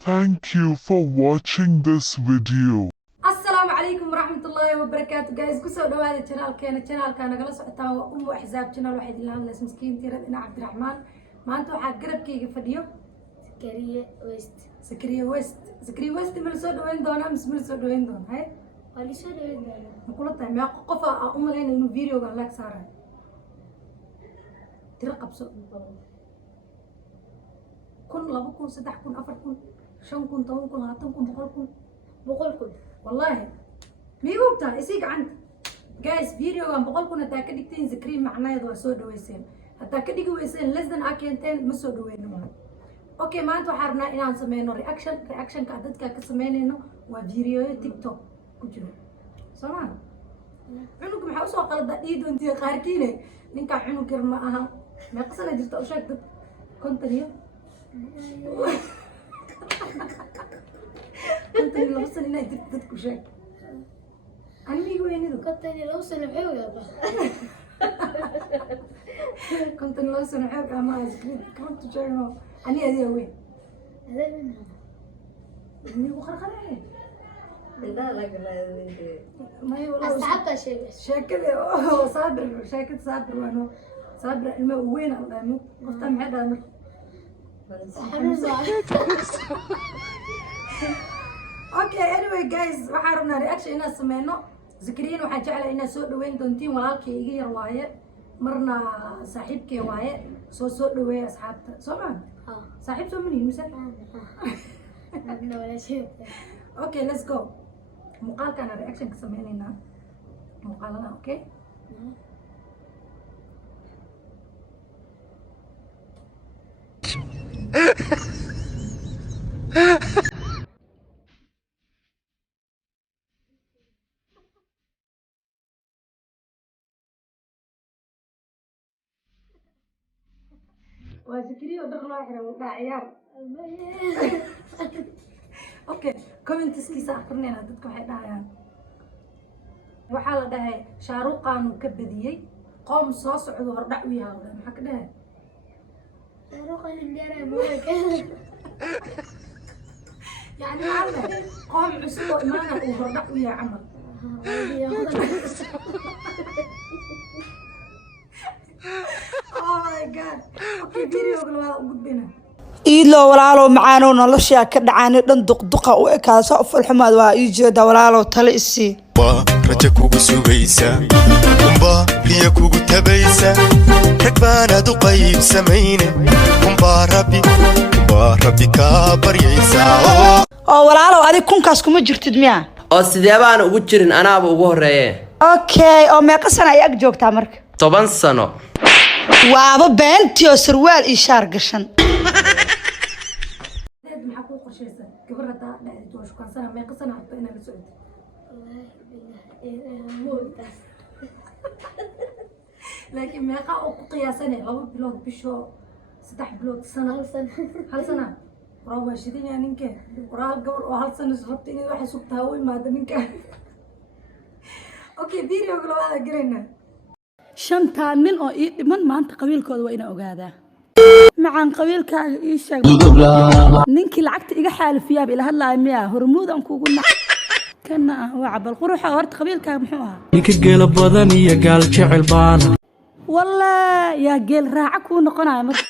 Thank you for watching this video. السلام عليكم ورحمة الله وبركاته جايز كسر دوالي channel كان قلص عتاو أم حزاب channel واحد اللي هم ناس مسكين تيرد أنا عبد الرحمن ما أنتوا حقرب كي فيديو سكرية ويست ملسود وين دونا ملسود وين دون هاي اللي سود وين دونا نقول طيب ما قفا أم لين إنه فيديو قال لك صار ترقب سو كن لابو كن سدح كن أفر كن شن كن تون كن هاتم كن بقول كن والله ميقو بتاع يسيق عند جايز فيديو عن بقول كنا تأكد كتير ذكرين معنا يدوا سود ويسين هتأكد ويسين less than أكينتين مسود وينه أوكي ما أنتوا حاربنا إن نسمينه رياكشن كعدد كسمينه وفيديو تيك توك كجرو سمعنا عنكم حوسوا قلد إيد وأنتي خاركينه نك عنو كرما أهم ما قصنا جرت أوشك كنتني كنتني لو وصل هنا جرت كوشك أنا ميجو يعني ذو كنتني لو وصل بحوجة كنت لو وصل حاجة ما أذكر كنت شايفه أنا هذي وين هذا منها ميجو خرخرة لا ما هي والله أصعب شيء شاكل صابر صابر وأنا صابر وين الله قفتم هذا اوكي anyway guys waxaan rabnaa reaction inaan sameeyno zikriin waxaan jeclahay inaan soo dhaweyn doontiin walaalkay iga yar waaye marna saaxiibkay waaye soo dhaweey asxaabta soo ma saaxiib soo manihin mise okay let's go muuqaalkaan reaction ka sameynaynaa muuqaalada okay وذكري ودخل واحد عيار اوكي كومنتس كيسا اخرنينا dadka waxay dhahayaan waxa la dhahay shaaruqan uu ka badiyay qoom soo socdo hordhac u yahay waxa ka dhahay shaaruqan indheeray mooyka يعني عمل قوم عسلو إمانا وهردق ويا عمل oh my god okay video galwa gudbina إيلو ولاalo macaano nolosha ka dhacaan dhan duqduqa u ekaaso falxumaad waa ii jeeda walaalo tale isii raja kugu sugaysa umba liya kugu tabaysa ragbaanad u qayb samayne umba rabbi ka baryaysa oo walaalo adig kunkaas kuma jirtid miya oo sidee baan ugu jirin anaaba ugu horeeyay okay oo meeqa sano ay ag joogtaa marka 10 sano waaba beentiyo sarwaal ii shaar gashan dad maxaa ku qorshaysan gabarada dhacday oo shukaan sana meeqa sano arto inaan la socdo laakiin meeqa oo ku qiyaasanay 2 bilood bisho 3 bilood sano hal sano رابع شدين يعني إنك وراه قبل وهل سنة ربطيني واحد سوق تهوي ما دنيك أوكي فيديو قلوا هذا قرينا shantaa nin oo ii dhiman maanta qabiilkooda waa inaan ogaadaa macaan qabiilkaaga ii sheeg ninkii lacagta iga xaalifiyaaba ila hadlaaya miyaa hormuudan kuugu nac kana waa cabal quruxa horta qabiilkaaga muxuu ahaa ninka geela badan iyo gaal jecel baana wallaahi yaa geel raaca kuu noqonaya marka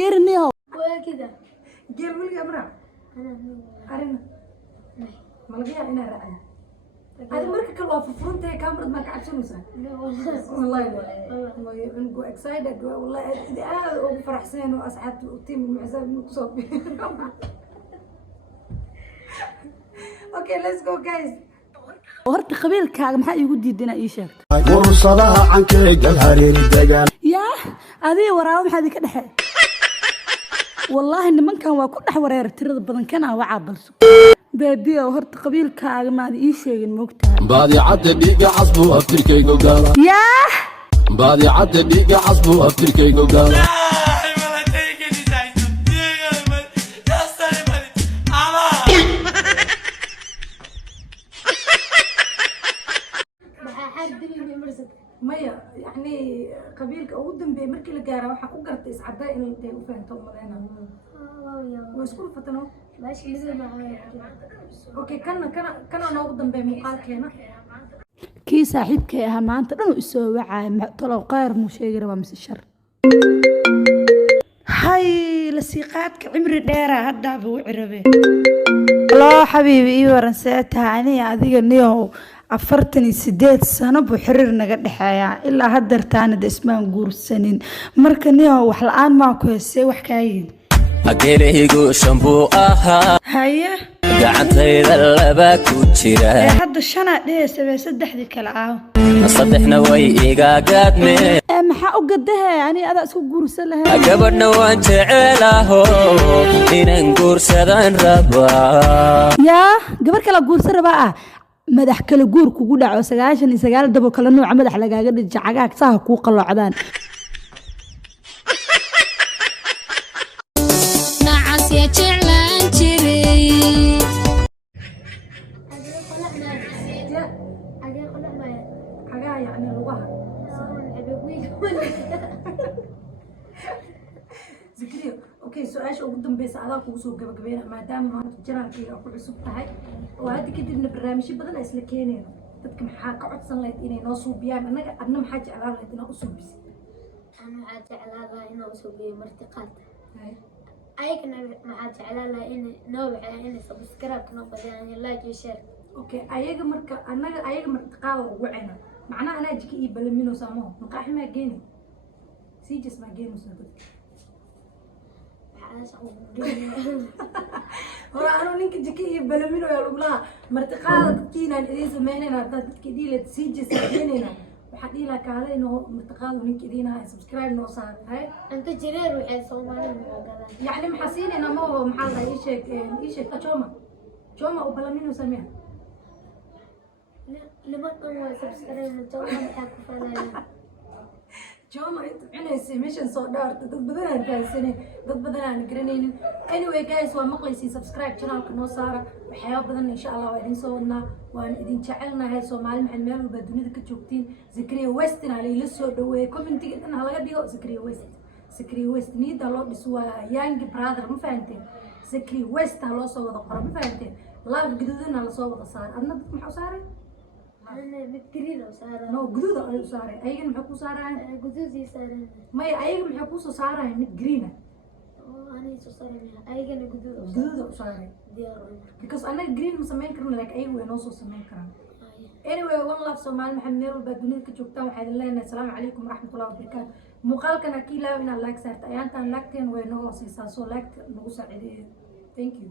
yeerniyo waa kida جيل ولي أمرأ أرنا ملقيها أنا رأي هذا مركب كل واحد فرنت هي كاميرا ما قاعد شنو صار والله نقول excited والله وفرح حسين وأسعد وتيم معزاب مقصود okay let's go guys horta qabiilkaaga maxaa iigu diidana ii sheegto fursadaha cankeyga hareeri degaan yaa adiga waraabo maxaa idinka dhexe والله إن من كان واقول نحو رير ترد بدن كان وعابلسو بيبي هرت قبيل كاغ ما دي شيء المقتها بعد عد بيجي حسبه أفريقيا جوجالا ياه بعد عد بيجي حسبه أفريقيا جوجالا مايا يعني قبيلك أودن بمركي لجارة وحق قرت إسعداء إن intay u fahanto umaleyna way isku fatano ماشي لازم معايا okay kana noogu dambeeya muuqaalkeena kii saaxiibkay ahaa maanta dhan uu isoo wacay talow qaar muu sheegi rabaa mise shar hay la siiqaadka cimri dheera haddaaba u cirabe loo xabiibi ii waran see tahay aniga adiga niyow 48 sano buu xiriir naga dhexeeya ilaa haddeertaana de ismaan guursanin marka niyow wax la-aan maa ku heesee wax kaayihin ageeraygu shambuu ahaa haye gacantayda laba ku jira hadda shanaa dheheysabee saddexdii kale aaw saddexna way iga gaadmeen maxaa u gadahe ani adaa isku guursan lahayn gabadhna waan jecelaho inaan guursadan rabaa yaa gabar kala guursan rabaa ah madax kala guur kugu dhaco 99 dabo kala nooca madax lagaaga dhija cagaag saha kuu qalloocdaan نعس يا جعلان جري xagaa yacni lugaha zikriyo okay su-aasha ugu dambeysa adaa kugu soo gabagabeyna maadaama maanta janaalkayga ku cusub tahay oo hadda kadibna barnaamijyo badan isla keenayno dadka maxaa ka codsan lahayd inay noo suubiyaan annaga adna maxaa jeclaan lahayd inaa u suubisid أنا عاد على هنا وسوي مرتقات أيكنا ما عاد على إن نوع إن سبسكرايب كنوبة يعني لايك وشير okay ayaga marka annaga ayaga martiqaada ugu cena macnaha anaa jika ii balamino saamo maqaaxi maa geeni siijas maa geenayso dadka hore anuu ninka jika ii balamino yaa lagu lahaa martiqaada dadkiinaan idiin sameynayna haddaa dadka idiileed siijas aa geenayna waxaa dhihi lahaa kaale inuu martiqaadu ninka idiinaha subscribe noo saar hay أنت جرير وحيد صومالي مقابلة yacni maxaa siinayna ma oo maxaa la ii sheeg joma u balamino sameeya لما تنوى سبسكرايب نتوقع نحاكو فلايا joma inta cinaysay meeshan soo dhaarta dad badan aan fahansaneyn dad badan aan garanaynin anyway guys waa maqlaysay subscribe channelka noo saara waxyaaba badan insha allah waa idin soo wadnaa waan idin jecelnahay soomaali maxay meel walba dunida ka joogtiin Zakariya Westin aa layla soo dhaweeyay commentiga dhan ha laga dhigo Zakariya West niida loo dhiso waa young brother ma fahanteen Zakariya West ha loo soo wada qoro ma fahanteen live gaduudana la soo wada saar adna dadka maxaa u saaray أنا متكرين وسارة no gaduud ay u saaray ayagana maxaa ku saarayaan قدوزي سارة maya ayaga maxay ku soo saarayaan mid green ah أنا يسوسارة منها أيكنا قدوز gaduud u saaray ديار because anaga green ma samayn karno like ayagu way noo soo samayn karaan anyway one love Soomaali maxay meel walba dunida ka joogtaan waxaan idin leenahay assalaamu calaykum waraxmatullahi wabarakaatu muuqaalkan akii laaw inaad like saarta ayaantaan lagteen way noo hooseysaa soo like nagu saacideeyo thank you